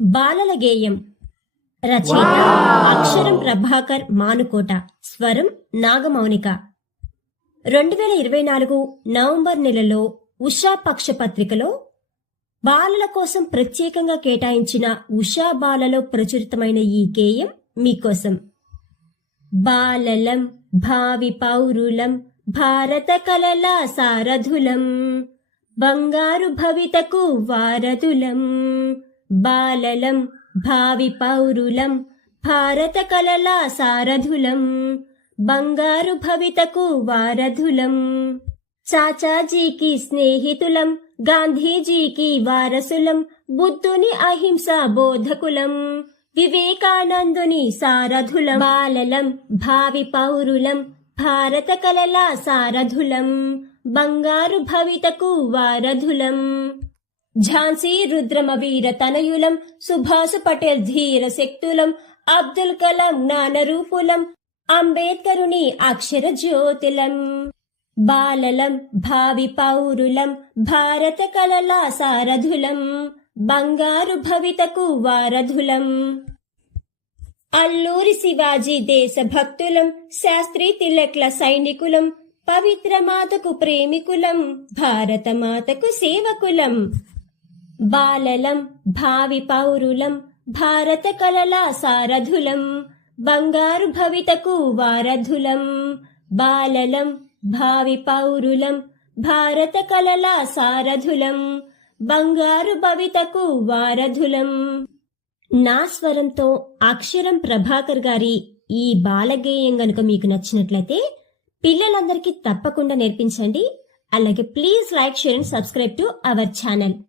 బాలల గేయం. రచయిత అక్షరం ప్రభాకర్ మానుకోట. స్వరం నాగమౌనిక. రెండు వేల ఇరవై నాలుగు నవంబర్ నెలలో ఉషా పక్ష పత్రికలో బాలల కోసం ప్రత్యేకంగా కేటాయించిన ఉషా బాలలో ప్రచురితమైన ఈ గేయం మీకోసం. బాలలం భావి పౌరులం భారత కలల సారథులం బంగారు భవితకు వారధులం బాలలం భావి పౌరులం భారత కలలా సారథులం బంగారు భవితకు వారధులం. చాచాజీకి స్నేహితులం గాంధీజీకి వారసులం బుద్ధుని అహింస బోధకులం వివేకానందుని సారథులం. బాలలం భావి పౌరులం భారత కలలా సారథులం బంగారు భవితకు వారధులం. ఝాన్సీ రుద్రమ వీర తనయులం సుభాష్ పటేల్ ధీర శక్తులం అబ్దుల్ కలాం జ్ఞానరూపులం అంబేద్కరుని అక్షర జ్యోతిలం. బాలలం భావి పౌరులం భారత కలల సారథులం బంగారు భవితకు వారధులం. అల్లూరి శివాజీ దేశభక్తులం శాస్త్రి తిలక్ల సైనికులం పవిత్ర మాతకు ప్రేమికులం భారత మాతకు సేవకులం. బాలలం భావి పౌరులం భారత కలల సారథులం బంగారు భవితకు వారధులం. బాలలం భావి పౌరులం భారత కలల సారథులం బంగారు భవితకు వారధులం. నా స్వరంతో అక్షరం ప్రభాకర్ గారి ఈ బాలగేయం గనుక మీకు నచ్చినట్లయితే పిల్లలందరికీ తప్పకుండా నేర్పించండి. అలాగే please like share and subscribe to our channel.